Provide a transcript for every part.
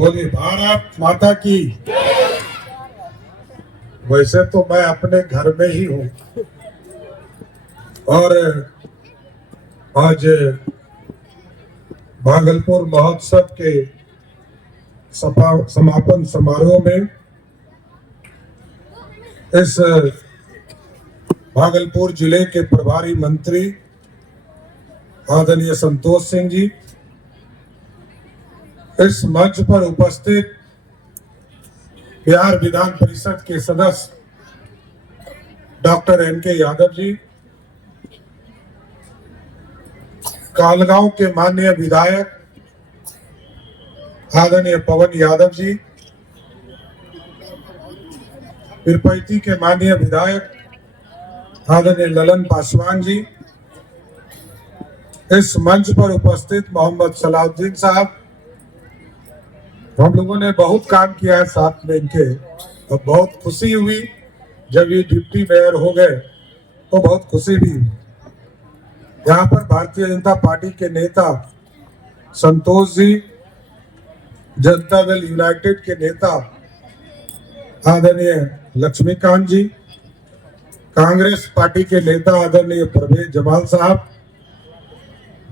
बोले भारत माता की। वैसे तो मैं अपने घर में ही हूँ और आज भागलपुर महोत्सव के समापन समारोह में इस भागलपुर जिले के प्रभारी मंत्री आदरणीय संतोष सिंह जी, इस मंच पर उपस्थित बिहार विधान परिषद के सदस्य डॉक्टर एन.के. यादव जी, कालगांव के माननीय विधायक आदरणीय पवन यादव जी, पीरपैती के माननीय विधायक आदरणीय ललन पासवान जी, इस मंच पर उपस्थित मोहम्मद सलाउद्दीन साहब, हम लोगों ने बहुत काम किया है साथ में इनके और बहुत खुशी हुई जब ये डिप्टी मेयर हो गए तो बहुत खुशी भी हुई। यहाँ पर भारतीय जनता पार्टी के नेता संतोष जी, जनता दल यूनाइटेड के नेता आदरणीय लक्ष्मीकांत जी, कांग्रेस पार्टी के नेता आदरणीय परवेज जमाल साहब,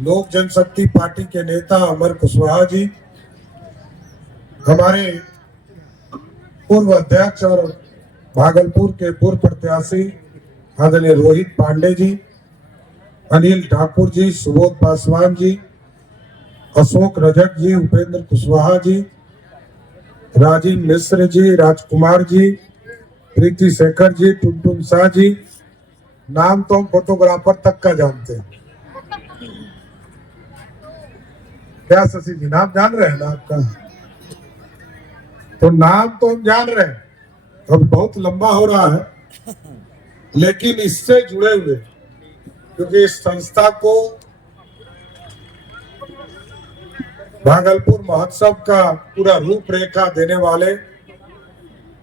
लोक जनशक्ति पार्टी के नेता अमर कुशवाहा जी, हमारे पूर्व अध्यक्ष और भागलपुर के पूर्व प्रत्याशी आदरणीय रोहित पांडे जी, अनिल ठाकुर जी, सुबोध पासवान जी, अशोक रजक जी, उपेंद्र कुशवाहा जी, राजीव मिश्र जी, राजकुमार जी, प्रीति शेखर जी, टुनटुन शाह जी, नाम तो हम फोटोग्राफर तक का जानते हैं। क्या शशि जी, नाम जान रहे हैं ना आपका? तो नाम तो हम जान रहे हैं, अब बहुत लंबा हो रहा है, लेकिन इससे जुड़े हुए, क्योंकि इस संस्था को भागलपुर महोत्सव का पूरा रूपरेखा देने वाले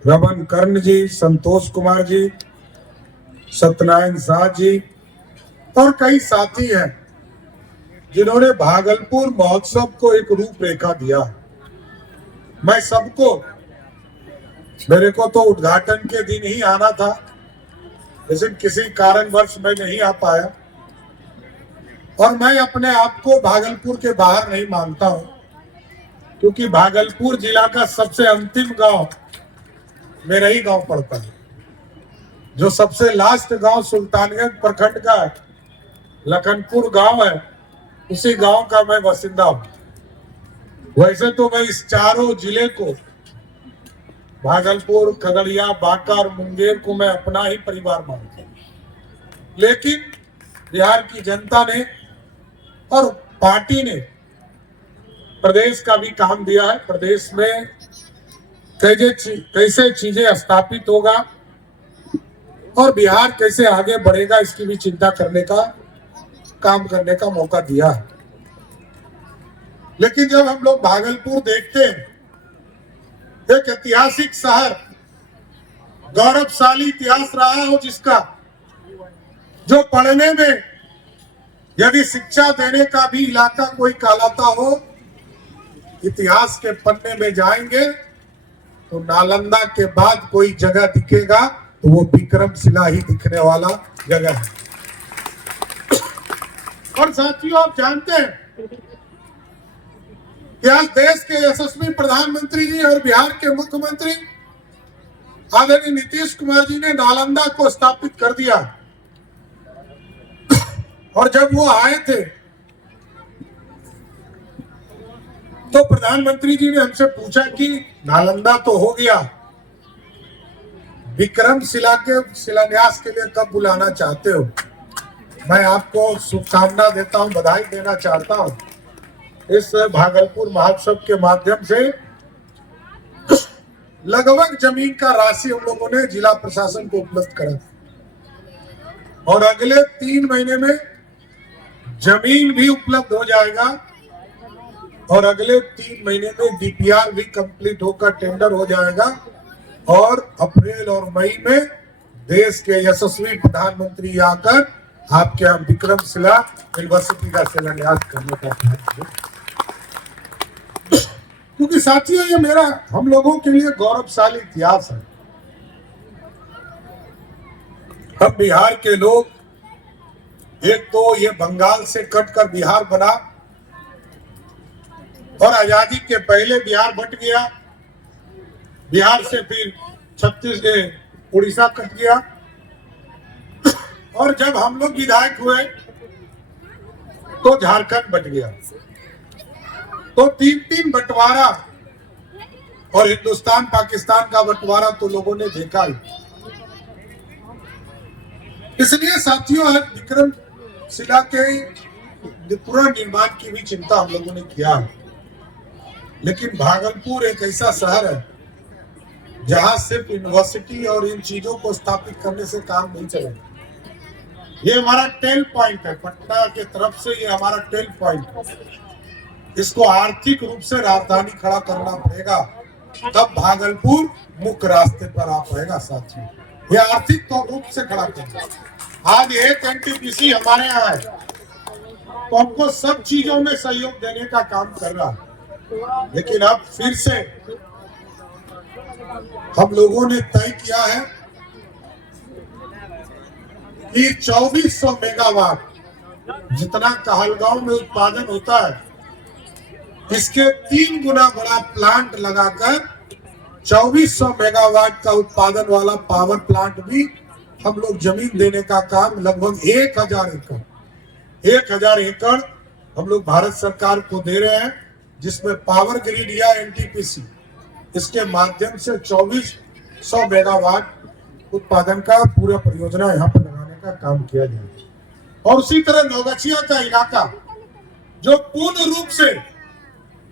रमन कर्ण जी, संतोष कुमार जी, सत्यनारायण शाह जी और कई साथी हैं जिन्होंने भागलपुर महोत्सव को एक रूपरेखा दिया। मैं सबको, मेरे को तो उद्घाटन के दिन ही आना था, लेकिन किसी कारणवश मैं नहीं आ पाया और मैं अपने आप को भागलपुर के बाहर नहीं मानता हूं, क्योंकि भागलपुर जिला का सबसे अंतिम गांव मेरा ही गांव पड़ता है। जो सबसे लास्ट गांव सुल्तानगंज प्रखंड का है, लखनपुर गांव है, उसी गांव का मैं बासिंदा हूं। वैसे तो मैं इस चारों जिले को, भागलपुर, खगड़िया, बांका और मुंगेर को मैं अपना ही परिवार मानता हूं, लेकिन बिहार की जनता ने और पार्टी ने प्रदेश का भी काम दिया है। प्रदेश में कैसे चीजें स्थापित होगा और बिहार कैसे आगे बढ़ेगा, इसकी भी चिंता करने का, काम करने का मौका दिया है। लेकिन जब हम लोग भागलपुर देखते हैं, एक ऐतिहासिक शहर, गौरवशाली इतिहास रहा हो जिसका, जो पढ़ने में, यदि शिक्षा देने का भी इलाका कोई कहलाता हो, इतिहास के पन्ने में जाएंगे तो नालंदा के बाद कोई जगह दिखेगा तो वो विक्रमशिला ही दिखने वाला जगह है। और साथियों, आप जानते हैं कि आज देश के यशस्वी प्रधानमंत्री जी और बिहार के मुख्यमंत्री आदरणीय नीतीश कुमार जी ने नालंदा को स्थापित कर दिया। और जब वो आए थे तो प्रधानमंत्री जी ने हमसे पूछा कि नालंदा तो हो गया, विक्रमशिला के शिलान्यास के लिए कब बुलाना चाहते हो? मैं आपको शुभकामना देता हूं, बधाई देना चाहता हूं। इस भागलपुर महोत्सव के माध्यम से लगभग जमीन का राशि हम लोगों ने जिला प्रशासन को उपलब्ध करा और अगले 3 महीने में जमीन भी उपलब्ध हो जाएगा और अगले 3 महीने में डीपीआर भी कंप्लीट होकर टेंडर हो जाएगा और अप्रैल और मई में देश के यशस्वी प्रधानमंत्री आकर आपके यहाँ विक्रमशिला यूनिवर्सिटी का शिलान्यास करने का। क्योंकि साथियों ये मेरा हम लोगों के लिए गौरवशाली इतिहास है। हम बिहार के लोग, एक तो ये बंगाल से कटकर बिहार बना और आजादी के पहले बिहार बट गया, बिहार से फिर छत्तीसगढ़ उड़ीसा कट गया, और जब हम लोग विधायक हुए तो झारखंड बट गया। तो तीन तीन बंटवारा, और हिंदुस्तान पाकिस्तान का बंटवारा तो लोगों ने देखा ही। इसलिए साथियों आज विक्रमशिला के पूरा निर्माण की भी चिंता हम लोगों ने किया है। लेकिन भागलपुर एक ऐसा शहर है जहां सिर्फ यूनिवर्सिटी और इन चीजों को स्थापित करने से काम नहीं चलेगा। ये हमारा टेल पॉइंट है, पटना के तरफ से ये हमारा टेल पॉइंट है। इसको आर्थिक रूप से राजधानी खड़ा करना पड़ेगा, तब भागलपुर मुख्य रास्ते पर आ पाएगा साथियों। ये आर्थिक रूप से खड़ा करना। आज एक एनटीपीसी हमारे यहाँ है तो हमको सब चीजों में सहयोग देने का काम कर रहा है। लेकिन अब फिर से हम लोगों ने तय किया है कि 2400 मेगावाट जितना कहलगांव में उत्पादन होता है, इसके 3 गुना बड़ा प्लांट लगाकर 2400 मेगावाट का उत्पादन वाला पावर प्लांट भी हम लोग जमीन देने का काम लगभग 1000 एकड़ हम लोग भारत सरकार को दे रहे हैं, जिसमें पावर ग्रिड या एनटीपीसी इसके माध्यम से 2400 मेगावाट उत्पादन का पूरा परियोजना यहाँ पर लगाने का काम किया जाए। और उसी तरह नवगछिया का इलाका जो पूर्ण रूप से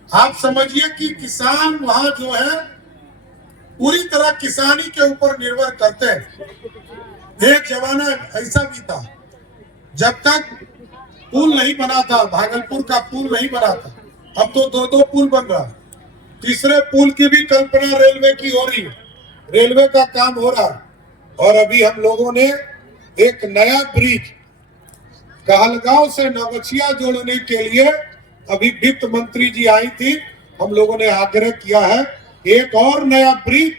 आप समझिए कि किसान वहां जो है पूरी तरह किसानी के ऊपर निर्भर करते हैं। एक जमाना ऐसा भी था जब तक पुल नहीं बना था, भागलपुर का पुल नहीं बना था, अब तो 2 पुल बन रहा है। तीसरे पुल की भी कल्पना रेलवे की हो रही है, रेलवे का काम हो रहा है। और अभी हम लोगों ने एक नया ब्रिज कहलगांव से नवगछिया जोड़ने के लिए, अभी वित्त मंत्री जी आई थी, हम लोगों ने आग्रह किया है एक और नया ब्रिज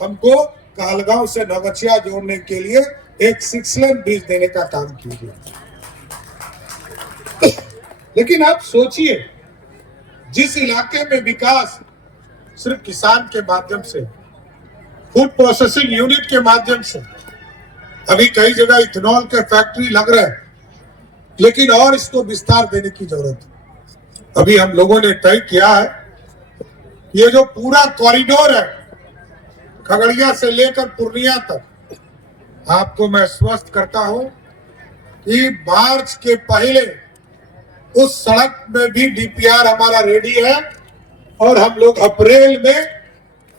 हमको कहलगांव से नवगछिया जोड़ने के लिए एक 6 लेन ब्रिज देने का काम कीजिए। लेकिन आप सोचिए, जिस इलाके में विकास सिर्फ किसान के माध्यम से, फूड प्रोसेसिंग यूनिट के माध्यम से, अभी कई जगह इथेनॉल के फैक्ट्री लग रहे हैं, लेकिन और इसको विस्तार देने की जरूरत है। अभी हम लोगों ने तय किया है ये जो पूरा कॉरिडोर है खगड़िया से लेकर पूर्णिया तक, आपको मैं स्वस्थ करता हूं कि मार्च के पहले उस सड़क में भी डीपीआर हमारा रेडी है। और हम लोग अप्रैल में,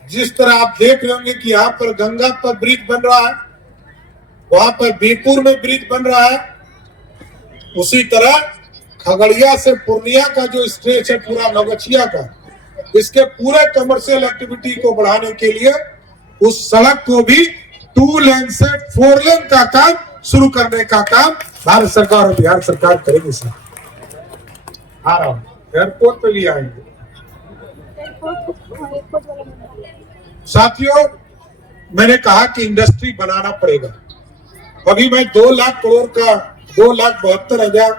जिस तरह आप देख रहे होंगे कि यहाँ पर गंगा पर ब्रिज बन रहा है, वहां पर बीरपुर में ब्रिज बन रहा है, उसी तरह खगड़िया से पूर्णिया का जो स्ट्रेच है पूरा नवगछिया का, इसके पूरे कमर्शियल एक्टिविटी को बढ़ाने के लिए उस सड़क को भी 2 लेन से 4 लेन का काम शुरू करने का काम भारत सरकार और बिहार सरकार करेगी। सर आ रहा हूँ, एयरपोर्ट पे भी आएंगे। साथियों, मैंने कहा कि इंडस्ट्री बनाना पड़ेगा। अभी मैं 2,72,000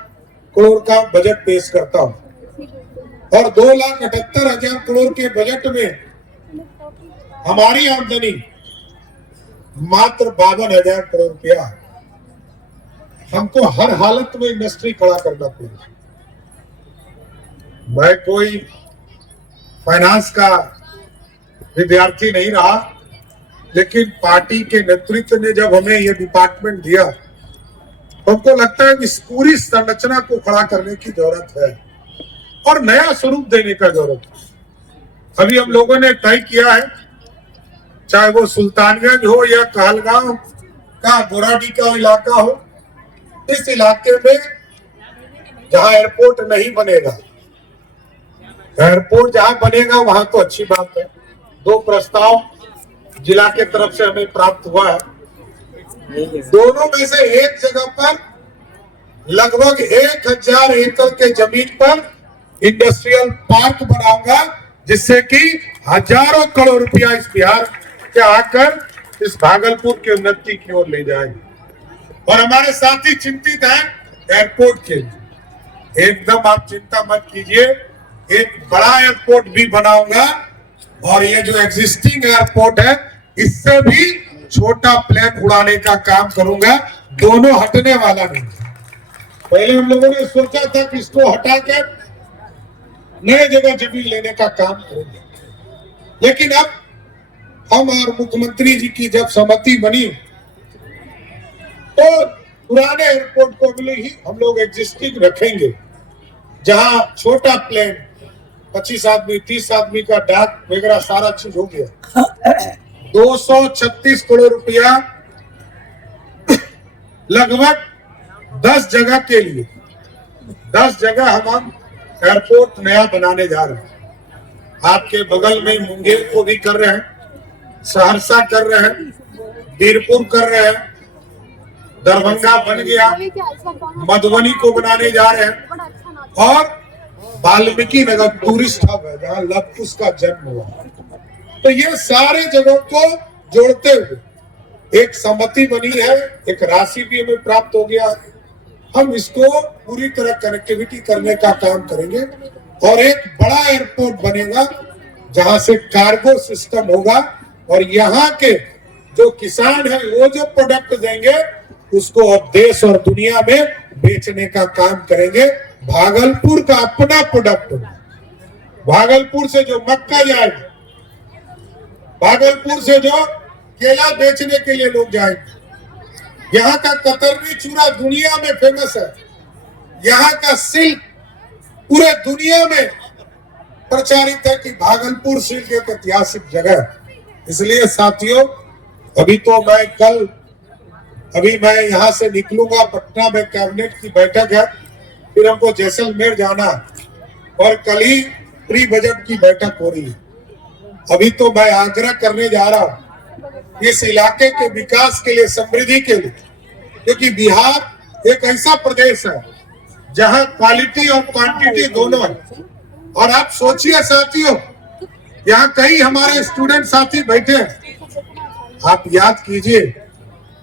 करोड़ का बजट पेश करता हूँ और 2,78,000 करोड़ के बजट में हमारी आमदनी मात्र 52,000 करोड़ रुपया। हमको हर हालत में इंडस्ट्री खड़ा करना पड़ेगा। मैं कोई फाइनेंस का विद्यार्थी नहीं रहा, लेकिन पार्टी के नेतृत्व ने जब हमें ये डिपार्टमेंट दिया तो हमको लगता है कि इस पूरी संरचना को खड़ा करने की जरूरत है और नया स्वरूप देने का जरूरत है। अभी हम लोगों ने तय किया है, चाहे वो सुल्तानगंज हो या कहलगांव का बोराडी का इलाका हो, इस इलाके में जहां एयरपोर्ट नहीं बनेगा, एयरपोर्ट जहां बनेगा वहां तो अच्छी बात है। 2 प्रस्ताव जिला के तरफ से हमें प्राप्त हुआ है। दोनों में से एक जगह पर लगभग 1000 एकड़ के जमीन पर इंडस्ट्रियल पार्क बनाऊंगा जिससे कि हजारों करोड़ रुपया इस बिहार के आकर इस भागलपुर की उन्नति की ओर ले जाएंगे। और हमारे साथी चिंतित हैं एयरपोर्ट के लिए। एकदम आप चिंता मत कीजिए, एक बड़ा एयरपोर्ट भी बनाऊंगा और ये जो एग्जिस्टिंग एयरपोर्ट है इससे भी छोटा प्लेन उड़ाने का काम करूंगा, दोनों हटने वाला नहीं। पहले हम लोगों ने सोचा था कि इसको हटा के नए जगह जमीन लेने का काम करेंगे, लेकिन अब हम और मुख्यमंत्री जी की जब सहमति बनी तो पुराने एयरपोर्ट को भी ही हम लोग एग्जिस्टिंग रखेंगे, जहां छोटा प्लेन 25 आदमी 30 आदमी का डाक वगैरह सारा चीज हो गया। 236 करोड़ रुपया लगभग 10 जगह के लिए 10 जगह हम एयरपोर्ट नया बनाने जा रहे हैं। आपके बगल में मुंगेर को भी कर रहे हैं, सहरसा कर रहे हैं, बीरपुर कर रहे हैं, दरभंगा बन गया, मधुबनी को बनाने जा रहे हैं और वाल्मीकि नगर टूरिस्ट हब है जहाँ लव कुश का जन्म हुआ। तो ये सारे जगहों को जोड़ते हुए एक सहमति बनी है, एक राशि भी हमें प्राप्त हो गया। हम इसको पूरी तरह कनेक्टिविटी करने का काम करेंगे और एक बड़ा एयरपोर्ट बनेगा जहां से कार्गो सिस्टम होगा और यहाँ के जो किसान है वो जो प्रोडक्ट देंगे उसको अब देश और दुनिया में बेचने का काम करेंगे। भागलपुर का अपना प्रोडक्ट होगा। भागलपुर से जो मक्का जाएगा, भागलपुर से जो केला बेचने के लिए लोग जाएंगे, यहाँ का कतरनी चूड़ा दुनिया में फेमस है, यहाँ का सिल्क पूरे दुनिया में प्रचारित है कि भागलपुर सिल्क एक ऐतिहासिक जगह है। इसलिए साथियों अभी मैं यहाँ से निकलूंगा, पटना में कैबिनेट की बैठक है, फिर हमको जैसलमेर जाना और कल ही प्री बजट की बैठक हो रही है। अभी तो मैं आग्रह करने जा रहा हूँ इस इलाके के विकास के लिए, समृद्धि के लिए, क्योंकि बिहार एक ऐसा प्रदेश है जहां क्वालिटी और क्वांटिटी दोनों है। और आप सोचिए साथियों, यहाँ कई हमारे स्टूडेंट साथी बैठे हैं, आप याद कीजिए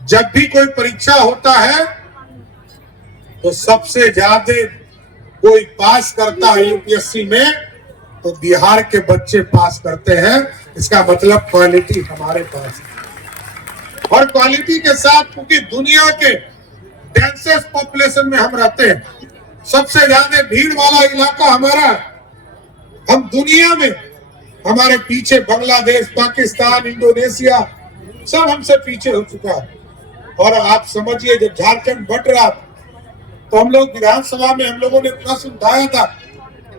जब भी कोई परीक्षा होता है तो सबसे ज्यादा कोई पास करता है यूपीएससी में तो बिहार के बच्चे पास करते हैं। इसका मतलब क्वालिटी हमारे पास है। और क्वालिटी के साथ क्योंकि दुनिया के डेंसेस्ट पॉपुलेशन में हम रहते हैं, सबसे ज्यादा भीड़ वाला इलाका हमारा, हम दुनिया में हमारे पीछे बांग्लादेश, पाकिस्तान, इंडोनेशिया सब हमसे पीछे हो चुका है। और आप समझिए जब झारखंड बट रहा तो हम लोग विधानसभा में हम लोगों ने प्रश्न उठाया था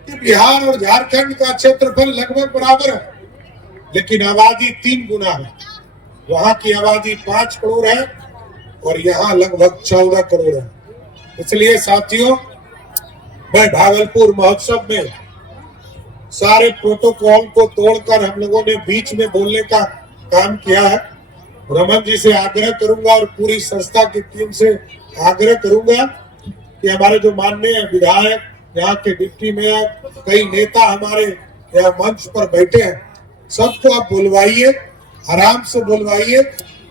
कि बिहार और झारखंड का क्षेत्रफल लगभग बराबर है, लेकिन आबादी 3 गुना है। वहां की आबादी 5 करोड़ है और यहाँ लगभग 14 करोड़ है। इसलिए साथियों, मैं भागलपुर महोत्सव में सारे प्रोटोकॉल को तोड़कर हम लोगों ने बीच में बोलने का काम किया है। रमन जी से आग्रह करूंगा और पूरी संस्था की टीम से आग्रह करूंगा कि हमारे जो माननीय विधायक, यहाँ के डिप्टी मेयर, कई नेता हमारे यहाँ मंच पर बैठे हैं, सबको आप बुलवाइए, आराम से बुलवाइए,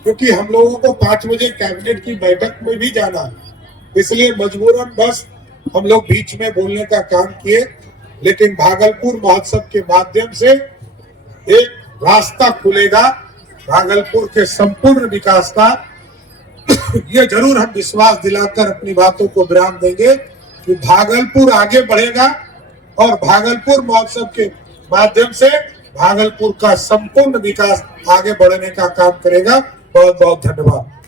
क्योंकि हम लोगों को 5 बजे कैबिनेट की बैठक में भी जाना है। इसलिए मजबूरन बस हम लोग बीच में बोलने का काम किए, लेकिन भागलपुर महोत्सव के माध्यम से एक रास्ता खुलेगा भागलपुर के संपूर्ण विकास का। ये जरूर हम विश्वास दिलाकर अपनी बातों को विराम देंगे कि भागलपुर आगे बढ़ेगा और भागलपुर महोत्सव के माध्यम से भागलपुर का संपूर्ण विकास आगे बढ़ने का काम करेगा। बहुत बहुत धन्यवाद।